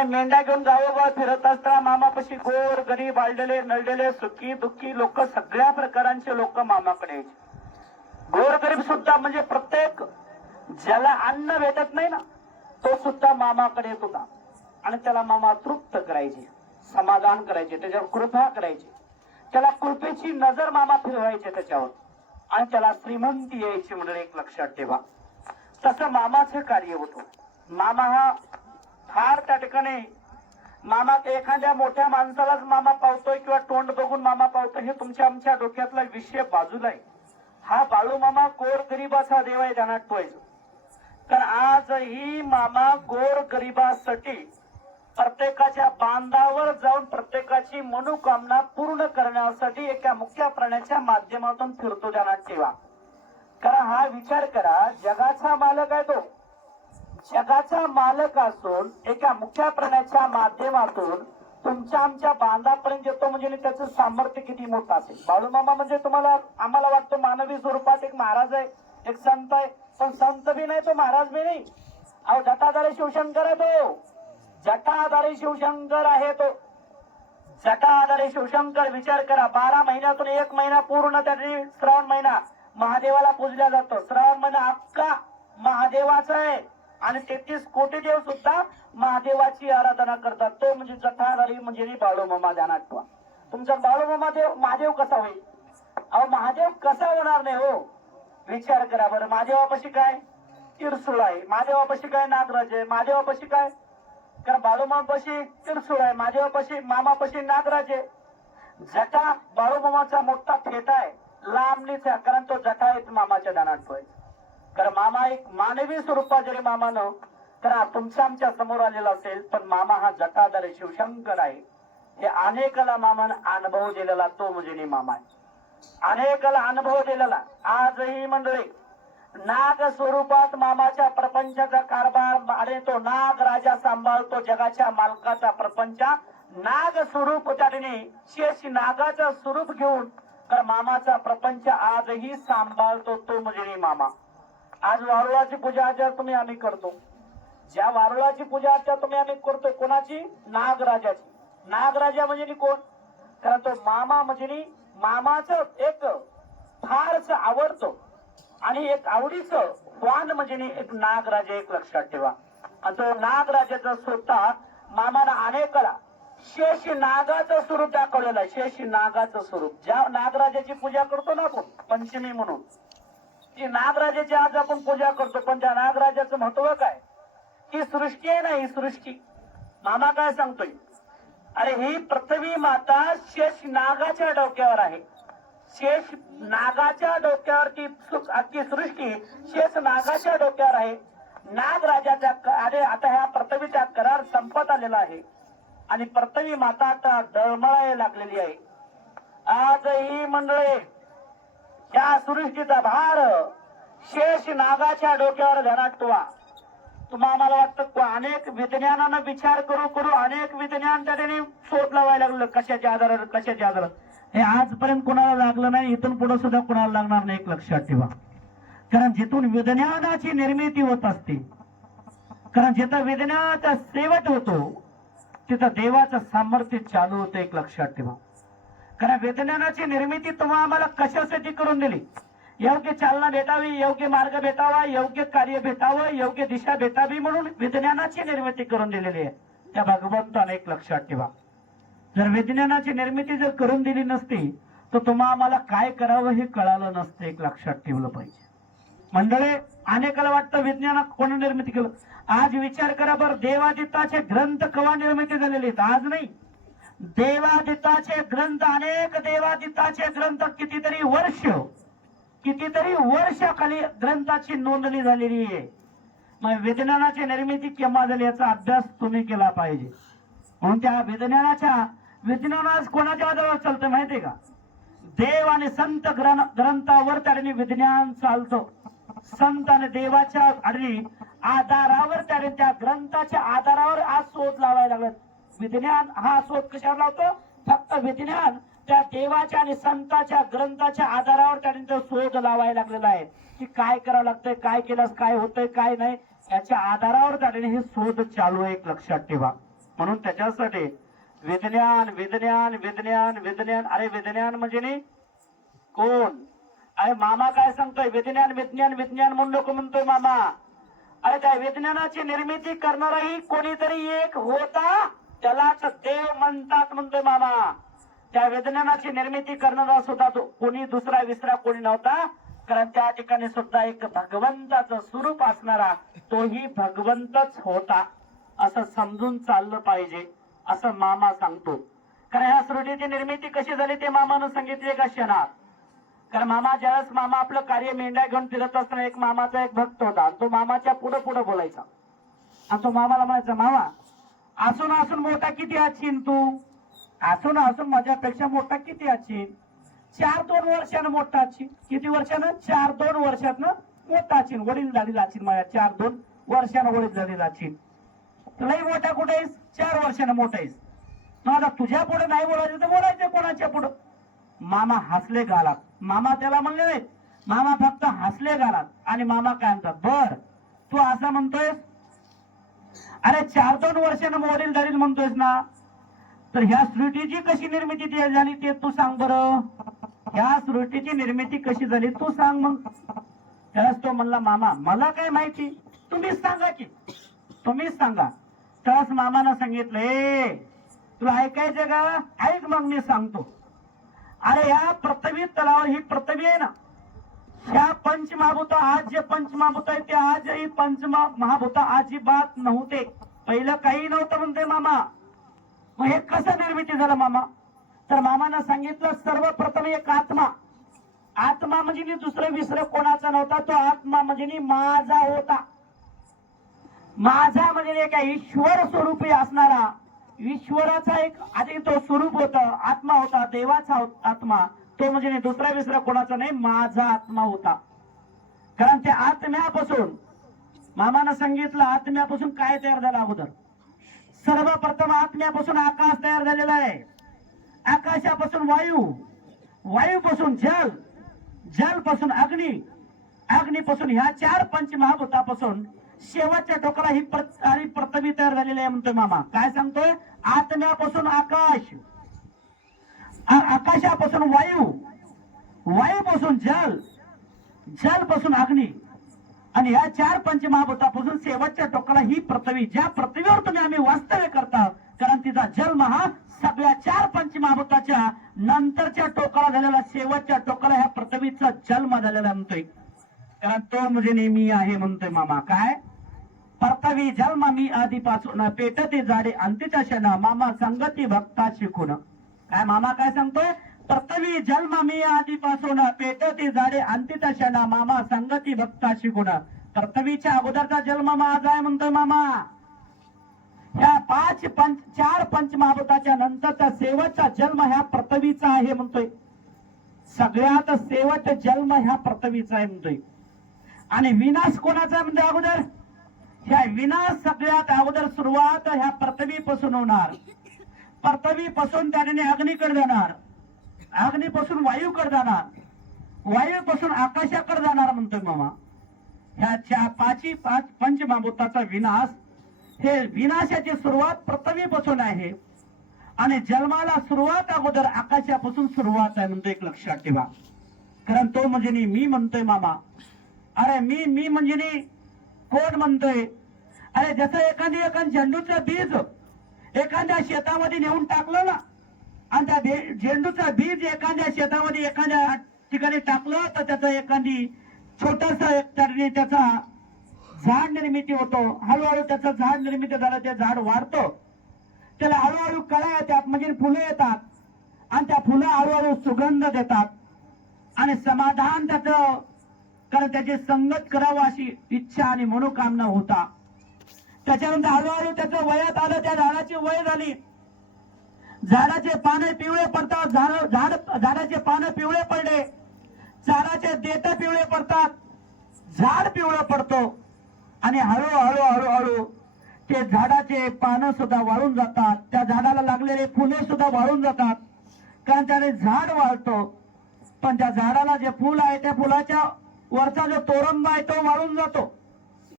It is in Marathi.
आणि मेंढ्या घेऊन गावोगाव फिरत असताना मामापाशी गोर गरीब आलडले नळलेले सुखी दुःखी लोक सगळ्या प्रकारांचे लोक मामाकडे यायचे गोर गरीब सुद्धा म्हणजे प्रत्येक ज्याला अन्न भेटत नाही ना तो सुद्धा मामाकडे येत होता आणि त्याला मामा तृप्त करायचे समाधान करायचे त्याच्यावर कृपा करायची. त्याला कृपेची नजर मामा फिरवायचे त्याच्यावर. आणि त्याला श्रीमंती यायची म्हणून एक लक्षात ठेवा. तसं मामाचं कार्य होतं. मामा हा फार त्या ठिकाणी मामा एखाद्या मोठ्या माणसालाच मामा पावतोय किंवा तोंड बघून मामा पावतोय हे तुमच्या आमच्या डोक्यातला विषय बाजूला आहे हा बाळू मामा गोर गरिबाचा देव आहे ध्यानात ठेवायचं तर आजही मामा गोर गरिबासाठी प्रत्येकाच्या बांधावर जाऊन प्रत्येकाची मनोकामना पूर्ण करण्यासाठी एका मुख्य प्राण्याच्या माध्यमातून फिरतो ध्यानात ठेवा कारण हा विचार करा जगाचा मालक आहे तो. जगाचा मालक असून एका मुख्या प्राण्याच्या माध्यमातून तुमच्या आमच्या बांधापर्यंत येतो म्हणजे त्याचं सामर्थ्य किती मोठं असेल? बाळूमामा म्हणजे तुम्हाला आम्हाला वाटतं मानवी स्वरूपात एक महाराज आहे एक संत आहे पण संत बी नाही तो महाराज बी नाही. अहो जटाधारी शिवशंकर आहे तो. जटाधारी शिवशंकर आहे तो. जटाधारी शिवशंकर विचार करा बारा महिन्यातून एक महिना पूर्ण त्यांनी श्रावण महिना महादेवाला पूजला जातो. श्रावण महिना अख्खा महादेवाचा आहे. आणि तेहतीस कोटी देव सुद्धा महादेवाची आराधना करतात. तो म्हणजे जटाधारी म्हणजे बाळूमामा ध्यानात ठेवा तुमचा बाळूमामा देव महादेव कसा होईल? अहो महादेव कसा होणार नाही हो? विचार करा बरं. महादेवापाशी काय? तिरसुळ आहे. महादेवापाशी काय नागराज आहे? महादेवापाशी काय? कारण बाळूमामापाशी तिरसुळ आहे. महादेवापाशी मामापाशी नागराज आहे. जटा बाळूमामाचा मोठा फेटा आहे. लांबनीच आहे कारण तो जटा आहे मामाच्या दानात ठेवायचा कारण मामा एक मानवी स्वरूपात जरी मामानं हो, तर तुमचा आमच्यासमोर आलेला असेल पण मामा हा जटाधारी शिवशंकर आहे. हे अनेकाला मामान अनुभव दिलेला तो म्हणजे मामा आहे. अनेकाला अनुभव दिलेला आजही मंडळी नाग स्वरूपात मामाच्या प्रपंचाचा कारभार आणि तो नाग राजा सांभाळतो जगाच्या मालकाचा प्रपंच. नाग स्वरूप त्याने शेष नागाचं स्वरूप घेऊन तर मामाचा प्रपंच आजही सांभाळतो तो म्हणजे मामा. आज वारुळाची पूजा अर्चा तुम्ही आम्ही करतो. ज्या वारुळाची पूजा अर्चा तुम्ही आम्ही करतो कोणाची? नागराजाची. नागराजा म्हणजे कोण? कारण तो मामा म्हणजे मामाच एक फारच आवडतो आणि एक आवडीचं वान म्हणजे एक नागराजा एक लक्षात ठेवा. आणि तो नागराजाचा स्वतः मामाला अनेकला शेष नागाचं स्वरूप दाखवलेलं आहे. शेष नागाचं स्वरूप. ज्या नागराजाची पूजा करतो ना आपण पंचमी म्हणून की नागराजाची आज आपण पूजा करतो पण त्या नागराजाचं महत्त्व काय? ही सृष्टी आहे ना ही सृष्टी. मामा काय सांगतोय? अरे ही पृथ्वी माता शेष नागाच्या डोक्यावर आहे. शेष नागाच्या डोक्यावरती सु- अख्खी सृष्टी शेष नागाच्या डोक्यावर आहे. नागराजाच्या अरे आता ह्या पृथ्वीचा करार संपत आलेला आहे. आणि पृथ्वी माता आता डळमळायला लागलेली आहे. आजही मंडळे या सृष्टीचा भार शेष नागाच्या डोक्यावर धरात ठेवा तुम्हाला वाटतं अनेक विज्ञानानं विचार करू करू अनेक विज्ञान त्याने शोध लावायला लागलं. कशाच्या आधारावर कशाच्या आधारावर? हे आजपर्यंत कोणाला लागलं नाही इथून पुढे सुद्धा कोणाला लागणार नाही एक लक्षात ठेवा. कारण जिथून विज्ञानाची निर्मिती होत असते कारण जिथं विज्ञानाचा सेवट होतो तिथं देवाचं सामर्थ्य चालू होतं एक लक्षात ठेवा. कारण विज्ञानाची निर्मिती तुम्हाला आम्हाला कशासाठी करून दिली? योग्य चालना भेटावी योग्य मार्ग भेटावा योग्य कार्य भेटावं योग्य दिशा भेटावी म्हणून विज्ञानाची निर्मिती करून दिलेली आहे. त्या भगवंताने एक लक्षात ठेवा. जर विज्ञानाची निर्मिती जर करून दिली नसती तर तुम्हा आम्हाला काय करावं हे कळालं नसतं एक लक्षात ठेवलं पाहिजे. मंडळे अनेकाला वाटतं विज्ञानात कोणी निर्मिती केलं? आज विचार करा बरं देवादिताचे ग्रंथ कवा निर्मिती झालेले आहेत? आज नाही. देवादिताचे ग्रंथ अनेक देवादिताचे ग्रंथ कितीतरी वर्ष कितीतरी वर्षाखाली ग्रंथाची नोंदणी झालेली आहे. मग विज्ञानाची निर्मिती केव्हा झाली याचा अभ्यास तुम्ही केला पाहिजे. म्हणून त्या विज्ञानाच्या विज्ञानास कोणाच्या आधारावर चालतं माहितीये का? देव आणि संत ग्रंथावर त्याने विज्ञान चालतो. संत आणि देवाच्या आणि आधारावर त्याने त्या ग्रंथाच्या आधारावर आज शोध लावायला लागला विज्ञान हा शोध कशावर लावतो? फक्त विज्ञान त्या देवाच्या आणि संताच्या ग्रंथाच्या आधारावर त्याने शोध लावायला लागलेला आहे. की काय करावं लागतंय काय केल्यास काय होतंय काय नाही याच्या आधारावर त्याने हे शोध चालू आहे एक लक्षात ठेवा. म्हणून त्याच्यासाठी विज्ञान विज्ञान विज्ञान विज्ञान अरे विज्ञान म्हणजे नाही कोण? अरे मामा काय सांगतोय? विज्ञान विज्ञान विज्ञान म्हणून लोक म्हणतोय मामा. अरे काय विज्ञानाची निर्मिती करणाराही कोणीतरी एक होता. त्यालाच देव म्हणतात म्हणतोय मामा. त्या वेदनाची निर्मिती करणारा सुद्धा तो कोणी दुसरा विसरा कोणी नव्हता. कारण त्या ठिकाणी सुद्धा एक भगवंताचं स्वरूप असणारा तोही भगवंतच होता. असं समजून चाललं पाहिजे असं मामा सांगतो. कारण ह्या सृष्टीची निर्मिती कशी झाली ते मामानं सांगितले का क्षणात? कारण मामा ज्यावेळेस मामा आपलं कार्य मेंढ्या घेऊन फिरत असताना एक मामाचा एक भक्त होता. आणि तो मामाच्या पुढे पुढे बोलायचा. आणि तो मामाला म्हणायचा मामा असून असून मोठा किती आचीन तू? असून असून माझ्यापेक्षा मोठा किती आचीन चार दोन वर्षानं मोठा आचीन किती वर्षानं? चार दोन वर्षातनं मोठा आचीन वडील झाली लाचीन माझ्या. चार दोन वर्षानं वडील झाली लाचीन तुलाही मोठा कुठे आहेस? चार वर्षानं मोठा आहेस. मग आता तुझ्या पुढे नाही बोलायचं तर बोलायचं कोणाच्या पुढं? मामा हसले घालात मामा त्याला म्हणले नाहीत मामा फक्त हसले घालात आणि मामा काय म्हणतात बर तू असं म्हणतोयस अरे चार दोन वर्षानं मोबाईल धरील म्हणतोयस ना. तर ह्या सृष्टीची कशी निर्मिती झाली ते तू सांग बरं. ह्या सृष्टीची निर्मिती कशी झाली तू सांग मग. त्यालाच तो म्हणला मामा मला काय माहिती? तुम्हीच सांगा की. तुम्हीच सांगा. त्यालाच मामानं सांगितलं ए तुला ऐकायचं का? ऐक मग मी सांगतो. अरे या पृथ्वी तलावर ही पृथ्वी आहे ना ह्या पंचमहाभूत आज जे पंचमहाभूत आहे ते आजही पंचमा महाभूत अजिबात नव्हते. पहिलं काही नव्हतं म्हणते मामा. मग हे कसं निर्मिती झालं मामा? तर मामानं सांगितलं सर्वप्रथम एक आत्मा. आत्मा म्हणजे दुसरं विसरं कोणाचा नव्हता तो आत्मा म्हणजे माझा होता. माझा म्हणजे एक ईश्वर स्वरूपी असणारा. ईश्वराचा एक आधी तो स्वरूप होता आत्मा होता देवाचा होत- आत्मा. तो म्हणजे नाही दुसरा विसरा कोणाचा नाही माझा आत्मा होता. कारण त्या आत्म्यापासून मामानं सांगितलं आत्म्यापासून काय तयार झालं अगोदर? सर्वप्रथम आत्म्यापासून आकाश तयार झालेला आहे. आकाशापासून वायू वायूपासून जल जलपासून अग्नी अग्नीपासून ह्या चार पंचमहाभूतापासून शेवटच्या टोकरा ही प्रथमी आणि तयार झालेली आहे म्हणतोय मामा. काय सांगतोय? आत्म्यापासून आकाश. आकाशापासून वायू वायूपासून जल जलपासून अग्नी. आणि ह्या चार पंचमहाभूतापासून शेवटच्या टोकाला ही पृथ्वी ज्या पृथ्वीवर तुम्ही आम्ही वास्तव्य करता कारण तिचा जन्म हा सगळ्या चार पंचमहाभूताच्या नंतरच्या टोकाला झालेला शेवटच्या टोकाला ह्या पृथ्वीचा जन्म झालेला म्हणतोय. कारण तो म्हणजे नेहमी आहे म्हणतोय मामा. काय? पृथ्वी जन्म मी आधीपासून पेटते जाडे अंतीच्या क्षण मामा संगती भक्ता शिकून. काय मामा काय सांगतोय? पृथ्वी जन्म मी आधीपासून पेटती झाडे अंतित शना मामा संगती भक्ता शिकून. पृथ्वीच्या अगोदरचा जन्म माझा आहे म्हणतोय मामा. ह्या पाच पंच चार पंचमहाभूताच्या नंतरचा शेवटचा जन्म ह्या पृथ्वीचा आहे म्हणतोय. सगळ्यात शेवट जन्म ह्या पृथ्वीचा आहे म्हणतोय. आणि विनाश कोणाचा आहे म्हणतोय अगोदर? ह्या विनाश सगळ्यात अगोदर सुरुवात ह्या पृथ्वीपासून होणार. पृथ्वीपासून त्याने अग्नीकडे जाणार. अग्नीपासून वायूकडे जाणार. वायूपासून आकाशाकडे जाणार म्हणतोय मामा. ह्या चार पाची पाच पंचमाभूताचा विनाश हे विनाशाची सुरुवात पृथ्वीपासून आहे. आणि जन्माला सुरुवात अगोदर आकाशापासून सुरुवात आहे म्हणतो एक लक्षात ठेवा. कारण तो म्हणजे मी म्हणतोय मामा. अरे मी मी म्हणजे कोण म्हणतोय? अरे जसं एखादी एखाद झेंडूचं बीज एखाद्या शेतामध्ये नेऊन टाकलं ना आणि त्या झेंडूचं बीज एखाद्या शेतामध्ये एखाद्या ठिकाणी टाकलं तर त्याचं एखादी छोटस त्याचा झाड निर्मिती होतो. हळूहळू त्याचं झाड निर्मिती झालं ते झाड वाढतो. त्याला हळूहळू कळा येतात म्हणजे फुलं येतात. आणि त्या फुलं हळूहळू सुगंध देतात. आणि समाधान त्याचं कारण त्याची संगत करावं अशी इच्छा आणि मनोकामना होता. त्याच्यानंतर हळूहळू त्याचं वयात आलं त्या झाडाची वय झाली. झाडाचे पाने पिवळे पडतात झाड झाड झाडाचे पानं पिवळे पडले. झाडाचे देठ पिवळे पडतात झाड पिवळं पडतो. आणि हळूहळू हळूहळू ते झाडाचे पानं सुद्धा वाळून जातात. त्या झाडाला लागलेले फुले सुद्धा वाळून जातात. कारण त्याने झाड वाळतो. पण त्या झाडाला जे फुल आहे त्या फुलाच्या वरचा जो तोरंबा आहे तो वाळून जातो.